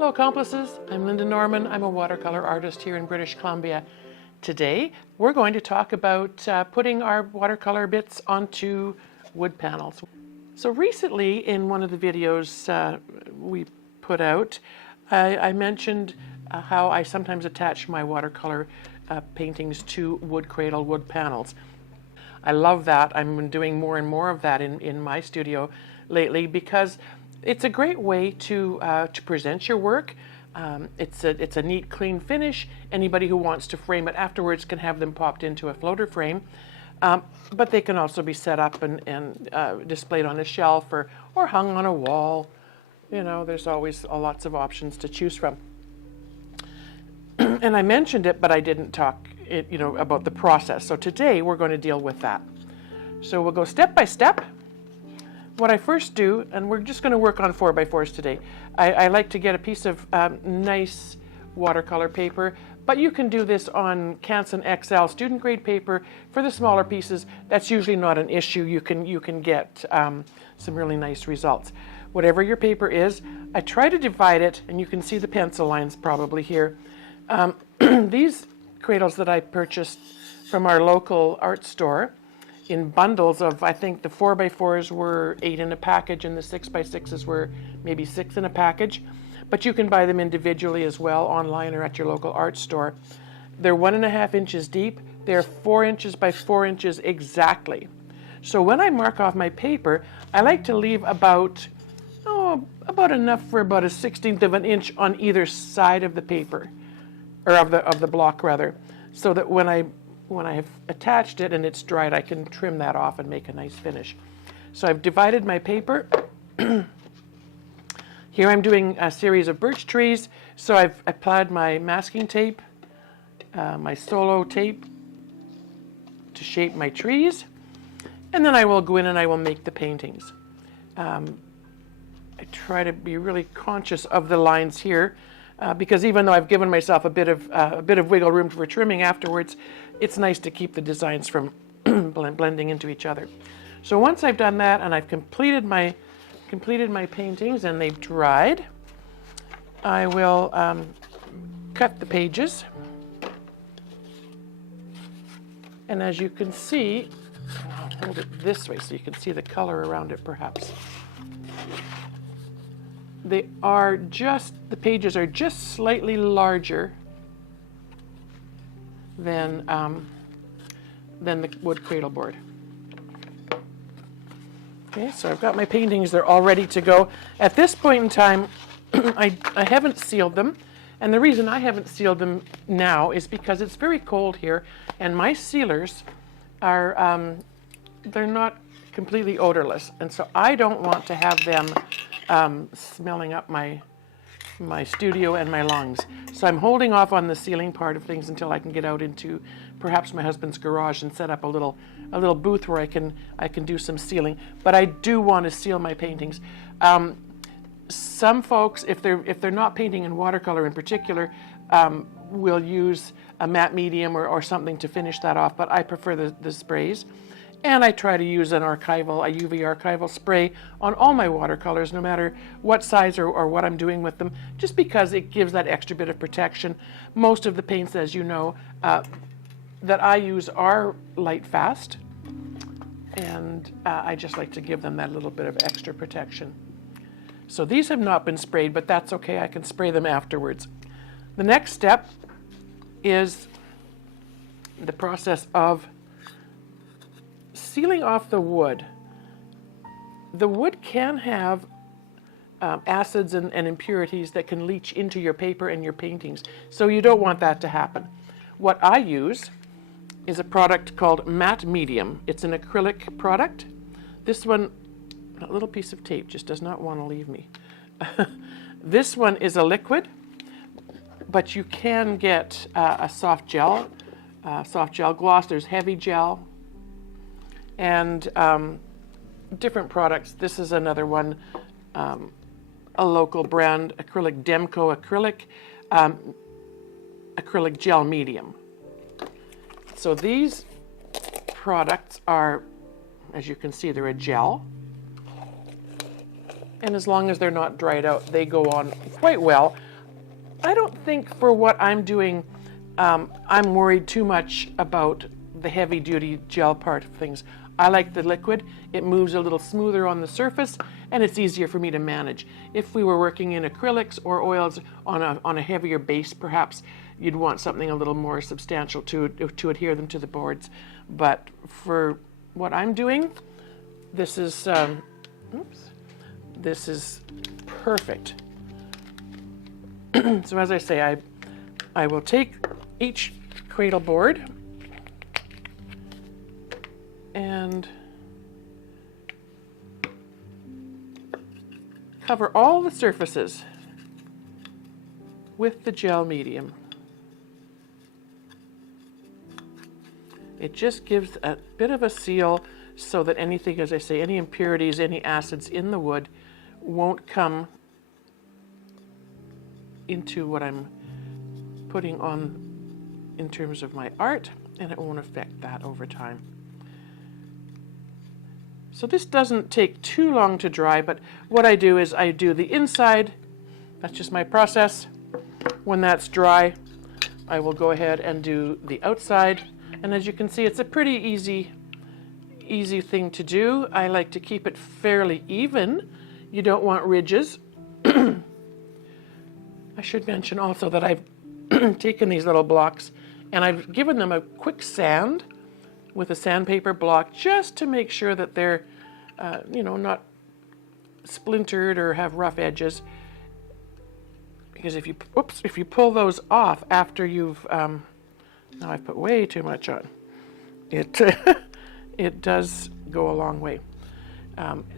Hello accomplices, I'm Lynda Norman. I'm a watercolor artist here in British Columbia. Today we're going to talk about putting our watercolor bits onto wood panels. So recently in one of the videos we put out, I mentioned how I sometimes attach my watercolor paintings to wood cradle wood panels. I love that. I'm doing more and more of that in my studio lately because it's a great way to present your work. It's a neat, clean finish. Anybody who wants to frame it afterwards can have them popped into a floater frame. But they can also be set up and displayed on a shelf or hung on a wall. You know, there's always lots of options to choose from. And I mentioned it, but I didn't talk about the process. So today we're going to deal with that. So we'll go step by step. What I first do, and we're just going to work on 4x4s today, I like to get a piece of nice watercolor paper, but you can do this on Canson XL student grade paper. For the smaller pieces, that's usually not an issue. You can get some really nice results. Whatever your paper is, I try to divide it, and you can see the pencil lines probably here. These cradles that I purchased from our local art store in bundles of, I think the 4x4s were 8 in a package and the 6x6s were maybe 6 in a package. But you can buy them individually as well online or at your local art store. They're 1.5 inches deep. They're 4 inches by 4 inches exactly. So when I mark off my paper, I like to leave about enough for about 1/16 of an inch on either side of the paper, or of the block rather, so that when I have attached it and it's dried, I can trim that off and make a nice finish. So I've divided my paper. Here I'm doing a series of birch trees. So I've applied my masking tape, my solo tape to shape my trees. And then I will go in and I will make the paintings. I try to be really conscious of the lines here. Because even though I've given myself a bit of wiggle room for trimming afterwards, it's nice to keep the designs from blending into each other. So once I've done that and I've completed my paintings and they've dried, I will cut the pages. And as you can see, I'll hold it this way so you can see the color around it perhaps. The pages are just slightly larger than the wood cradle board. Okay, so I've got my paintings, they're all ready to go. At this point in time, I haven't sealed them, and the reason I haven't sealed them now is because it's very cold here, and my sealers are, they're not completely odorless, and so I don't want to have them smelling up my studio and my lungs. So I'm holding off on the sealing part of things until I can get out into perhaps my husband's garage and set up a little booth where I can do some sealing. But I do want to seal my paintings. Some folks, if they're not painting in watercolor in particular, will use a matte medium or something to finish that off. But I prefer the sprays. And I try to use a UV archival spray on all my watercolors, no matter what size or what I'm doing with them, just because it gives that extra bit of protection. Most of the paints, as you know, that I use are light fast, and I just like to give them that little bit of extra protection. So these have not been sprayed, but that's okay. I can spray them afterwards. The next step is the process of sealing off the wood. The wood can have acids and impurities that can leach into your paper and your paintings, so you don't want that to happen. What I use is a product called Matte Medium. It's an acrylic product. This one, a little piece of tape just does not want to leave me. This one is a liquid, but you can get a soft gel gloss. There's heavy gel, and different products. This is another one, a local brand, acrylic Demco acrylic, acrylic gel medium. So these products are, as you can see, they're a gel. And as long as they're not dried out, they go on quite well. I don't think for what I'm doing, I'm worried too much about the heavy duty gel part of things. I like the liquid. It moves a little smoother on the surface and it's easier for me to manage. If we were working in acrylics or oils on a heavier base, perhaps you'd want something a little more substantial to adhere them to the boards. But for what I'm doing, this is, this is perfect. So as I say, I will take each cradle board and cover all the surfaces with the gel medium. It just gives a bit of a seal so that anything, as I say, any impurities, any acids in the wood won't come into what I'm putting on in terms of my art, and it won't affect that over time. So this doesn't take too long to dry, but what I do is I do the inside. That's just my process. When that's dry, I will go ahead and do the outside. And as you can see, it's a pretty easy thing to do. I like to keep it fairly even. You don't want ridges. I should mention also that I've taken these little blocks and I've given them a quick sand with a sandpaper block just to make sure that they're, not splintered or have rough edges. Because if you pull those off after you've, now I've put way too much on, it does go a long way.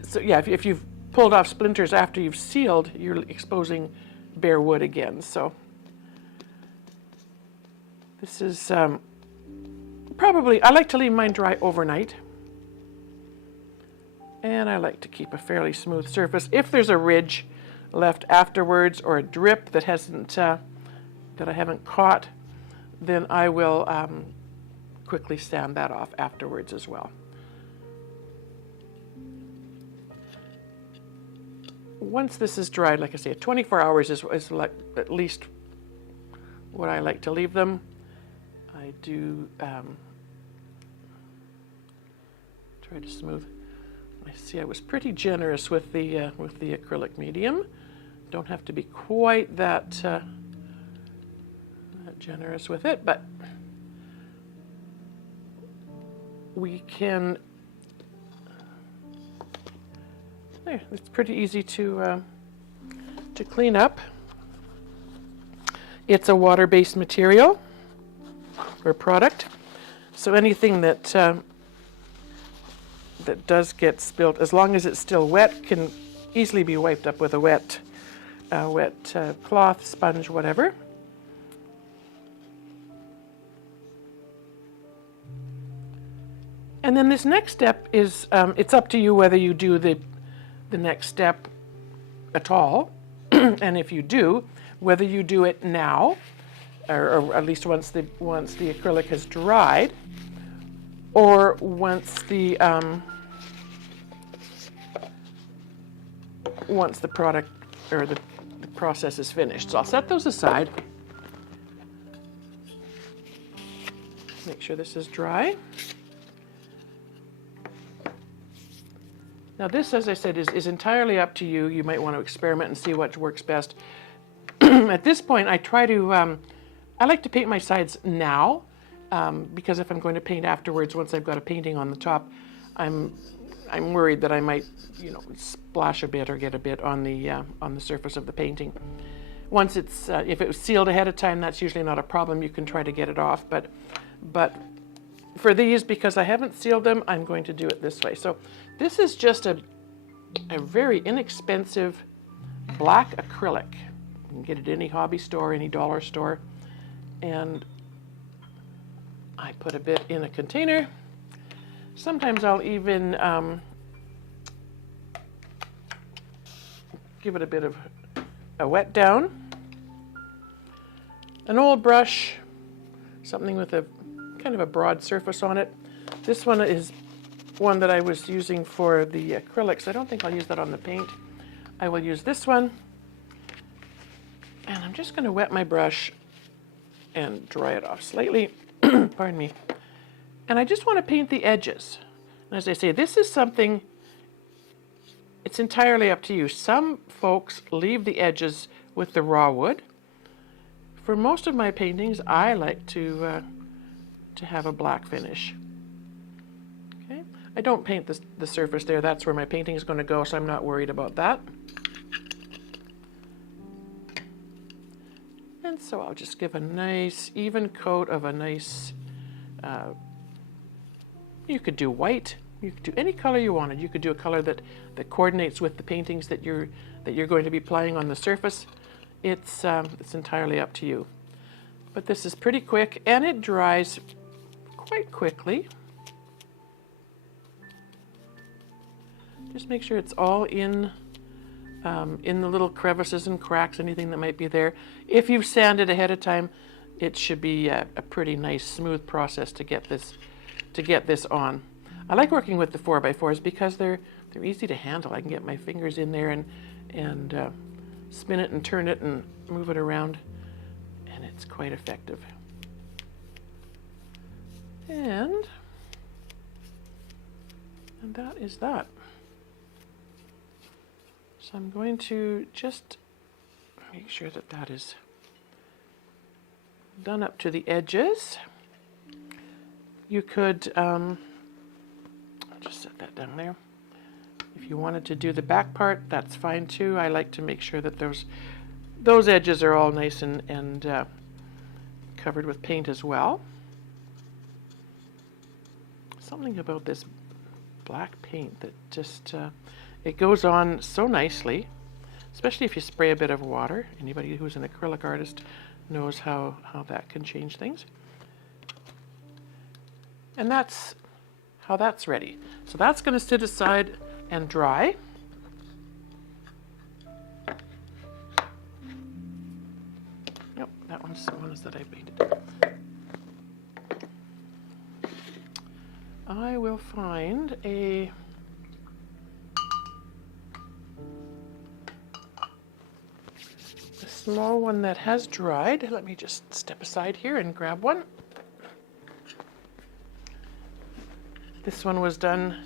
So yeah, if you've pulled off splinters after you've sealed, you're exposing bare wood again. So this is probably, I like to leave mine dry overnight. And I like to keep a fairly smooth surface. If there's a ridge left afterwards or a drip that hasn't, that I haven't caught, then I will quickly sand that off afterwards as well. Once this is dried, like I say, 24 hours is like at least what I like to leave them. I do try to smooth. I see I was pretty generous with the acrylic medium. Don't have to be quite that generous with it, but we can. There, it's pretty easy to clean up. It's a water-based material or product, so anything that that does get spilled, as long as it's still wet, can easily be wiped up with a wet cloth, sponge, whatever. And then this next step is, it's up to you whether you do the next step at all, and if you do, whether you do it now, or at least once the acrylic has dried, or once the product or the process is finished. So I'll set those aside. Make sure this is dry. Now this, as I said, is entirely up to you. You might want to experiment and see what works best. At this point, I try to, I like to paint my sides now, because if I'm going to paint afterwards, once I've got a painting on the top, I'm worried that I might, splash a bit or get a bit on the surface of the painting. Once it's, if it was sealed ahead of time, that's usually not a problem. You can try to get it off, but for these, because I haven't sealed them, I'm going to do it this way. So this is just a very inexpensive black acrylic. You can get it at any hobby store, any dollar store. And I put a bit in a container. Sometimes I'll even give it a bit of a wet down. An old brush, something with a kind of a broad surface on it. This one is one that I was using for the acrylics. I don't think I'll use that on the paint. I will use this one. And I'm just going to wet my brush and dry it off slightly. Pardon me. And I just want to paint the edges. And as I say, this is something, it's entirely up to you. Some folks leave the edges with the raw wood. For most of my paintings, I like to have a black finish. Okay, I don't paint the surface there. That's where my painting is going to go, so I'm not worried about that. And so I'll just give a nice even coat of a nice, you could do white, you could do any color you wanted. You could do a color that coordinates with the paintings that you're going to be applying on the surface. It's entirely up to you. But this is pretty quick and it dries quite quickly. Just make sure it's all in the little crevices and cracks, anything that might be there. If you've sanded ahead of time, it should be a pretty nice smooth process to get this on. I like working with the 4x4s because they're easy to handle. I can get my fingers in there and spin it and turn it and move it around, and it's quite effective. And that is that. So I'm going to just make sure that that is done up to the edges. You could, I'll just set that down there. If you wanted to do the back part, that's fine too. I like to make sure that those edges are all nice and covered with paint as well. Something about this black paint that just, it goes on so nicely, especially if you spray a bit of water. Anybody who's an acrylic artist knows how that can change things. And that's how that's ready. So that's going to sit aside and dry. Nope, that one's the ones that I painted. I will find a small one that has dried. Let me just step aside here and grab one. This one was done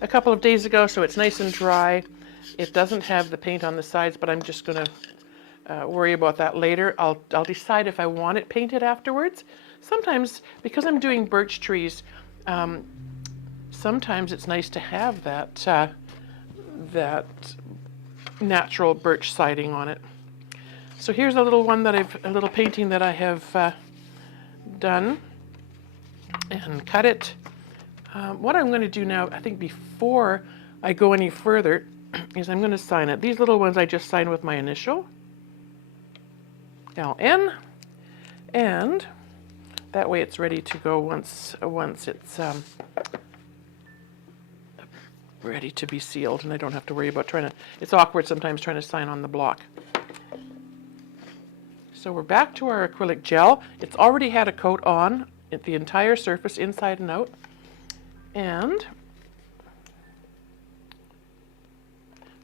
a couple of days ago, so it's nice and dry. It doesn't have the paint on the sides, but I'm just going to worry about that later. I'll decide if I want it painted afterwards. Sometimes, because I'm doing birch trees, sometimes it's nice to have that natural birch siding on it. So here's a little one a little painting that I have done and cut it. What I'm going to do now, I think before I go any further, is I'm going to sign it. These little ones I just signed with my initial, LN, and that way it's ready to go once it's ready to be sealed, and I don't have to worry about it's awkward sometimes trying to sign on the block. So we're back to our acrylic gel. It's already had a coat on the entire surface, inside and out. And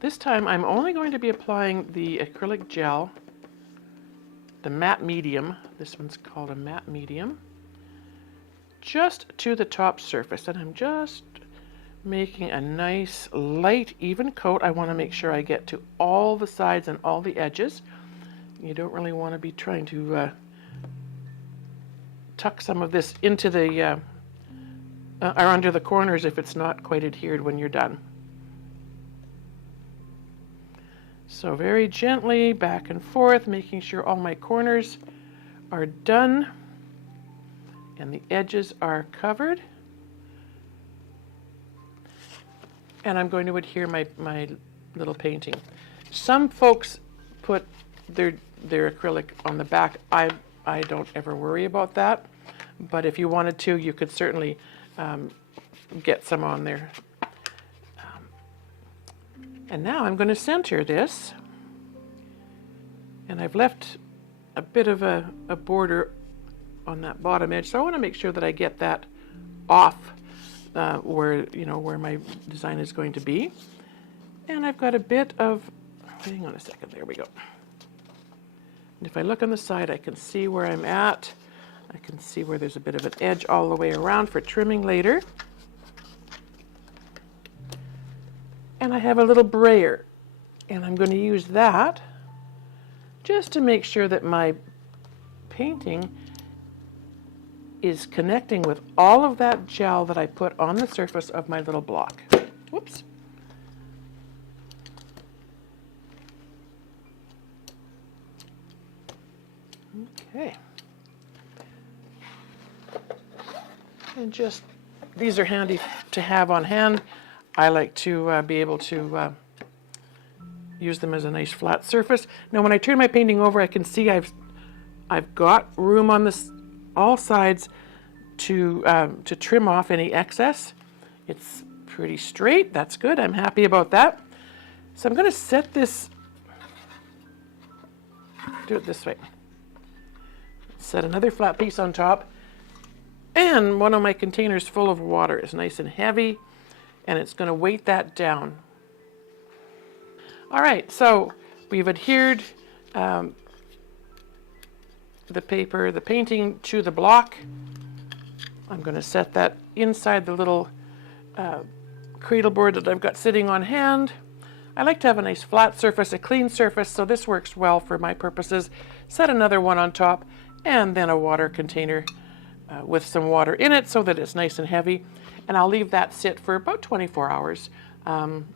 this time I'm only going to be applying the acrylic gel, the matte medium. This one's called a matte medium, just to the top surface. And I'm just making a nice light even coat. I want to make sure I get to all the sides and all the edges. You don't really want to be trying to tuck some of this into the or under the corners if it's not quite adhered when you're done. So very gently back and forth, making sure all my corners are done and the edges are covered. And I'm going to adhere my little painting. Some folks put their acrylic on the back. I don't ever worry about that, but if you wanted to, you could certainly get some on there. And now I'm going to center this, and I've left a bit of a border on that bottom edge, so I want to make sure that I get that off where my design is going to be. And I've got a bit of, hang on a second, there we go. And if I look on the side, I can see where I'm at. I can see where there's a bit of an edge all the way around for trimming later. And I have a little brayer, and I'm going to use that just to make sure that my painting is connecting with all of that gel that I put on the surface of my little block. Whoops. Okay. And just, these are handy to have on hand. I like to be able to use them as a nice flat surface. Now when I turn my painting over, I can see I've got room on this all sides to trim off any excess. It's pretty straight. That's good. I'm happy about that. So I'm going to set this, do it this way. Set another flat piece on top. And one of my containers full of water is nice and heavy, and it's going to weight that down. All right, so we've adhered the painting to the block. I'm going to set that inside the little cradle board that I've got sitting on hand. I like to have a nice flat surface, a clean surface, so this works well for my purposes. Set another one on top, and then a water container with some water in it so that it's nice and heavy. And I'll leave that sit for about 24 hours. And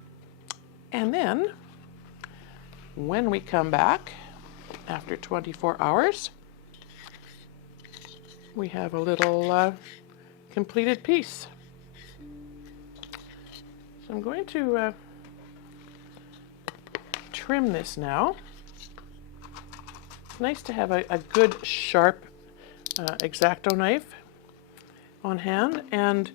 then when we come back after 24 hours, we have a little completed piece. So I'm going to trim this now. It's nice to have a good sharp X-Acto knife on hand, and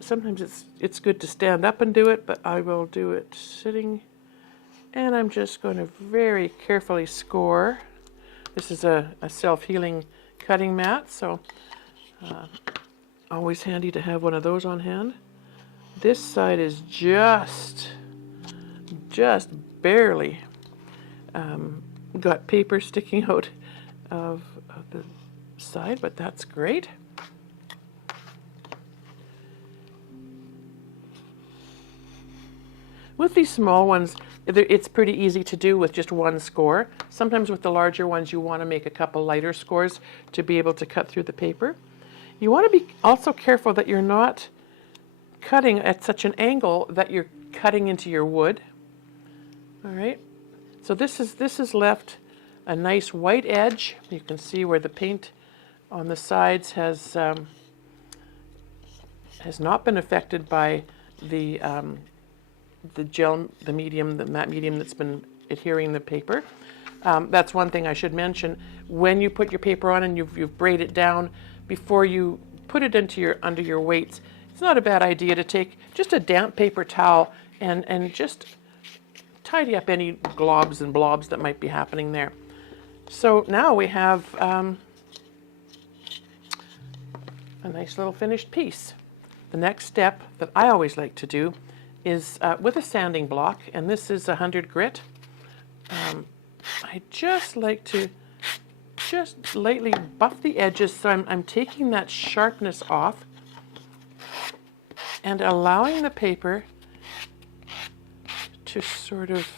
sometimes it's good to stand up and do it, but I will do it sitting, and I'm just going to very carefully score. This is a self-healing cutting mat, so always handy to have one of those on hand. This side is just barely got paper sticking out of the side, but that's great. With these small ones, it's pretty easy to do with just one score. Sometimes with the larger ones, you want to make a couple lighter scores to be able to cut through the paper. You want to be also careful that you're not cutting at such an angle that you're cutting into your wood. All right, so this is left a nice white edge. You can see where the paint on the sides has not been affected by the gel, the matte medium that's been adhering the paper. That's one thing I should mention. When you put your paper on and you've braided it down, before you put it under your weights, it's not a bad idea to take just a damp paper towel and just tidy up any globs and blobs that might be happening there. So now we have a nice little finished piece. The next step that I always like to do is with a sanding block, and this is 100 grit. I just like to just lightly buff the edges, so I'm taking that sharpness off and allowing the paper to sort of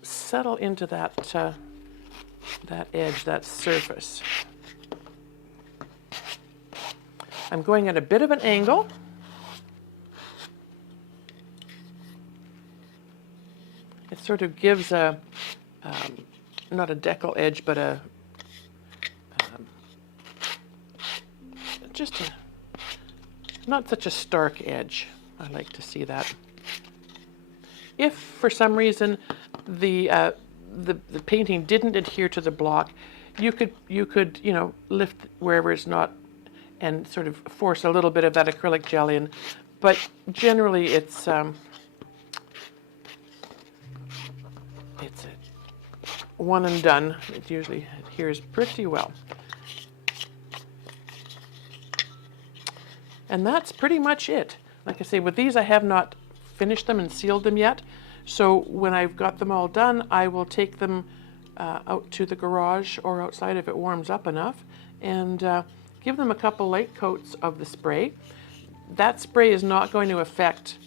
settle into that edge, that surface. I'm going at a bit of an angle. It sort of gives a, not a decal edge, but not such a stark edge. I like to see that. If for some reason the painting didn't adhere to the block, you could lift wherever it's not and sort of force a little bit of that acrylic gel in, but generally it's a one and done. It usually adheres pretty well. And that's pretty much it. Like I say, with these I have not finished them and sealed them yet, So when I've got them all done, I will take them out to the garage or outside if it warms up enough, and give them a couple light coats of the spray. That spray is not going to affect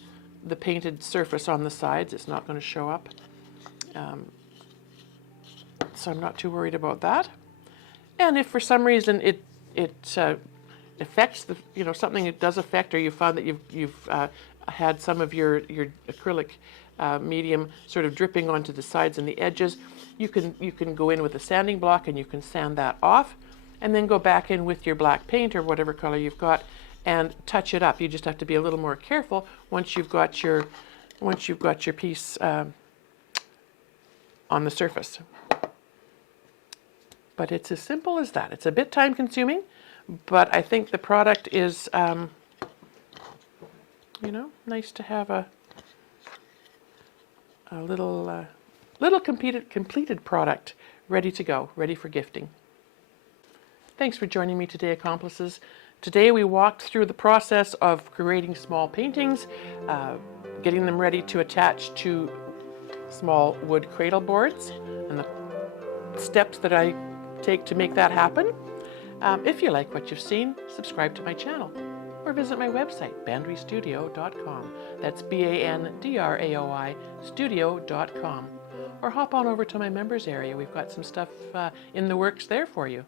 the painted surface on the sides. It's not going to show up. So I'm not too worried about that. And if for some reason it affects the, something it does affect, or you found that you've had some of your acrylic medium sort of dripping onto the sides and the edges, you can go in with a sanding block and you can sand that off, and then go back in with your black paint or whatever color you've got and touch it up. You just have to be a little more careful once you've got your piece on the surface. But it's as simple as that. It's a bit time consuming, but I think the product is, nice to have a little completed product ready to go, ready for gifting. Thanks for joining me today, accomplices. Today we walked through the process of creating small paintings, getting them ready to attach to small wood cradle boards, and the steps that I take to make that happen. If you like what you've seen, subscribe to my channel or visit my website, bandrystudio.com. That's BANDRAOI studio.com. Or hop on over to my members area. We've got some stuff in the works there for you.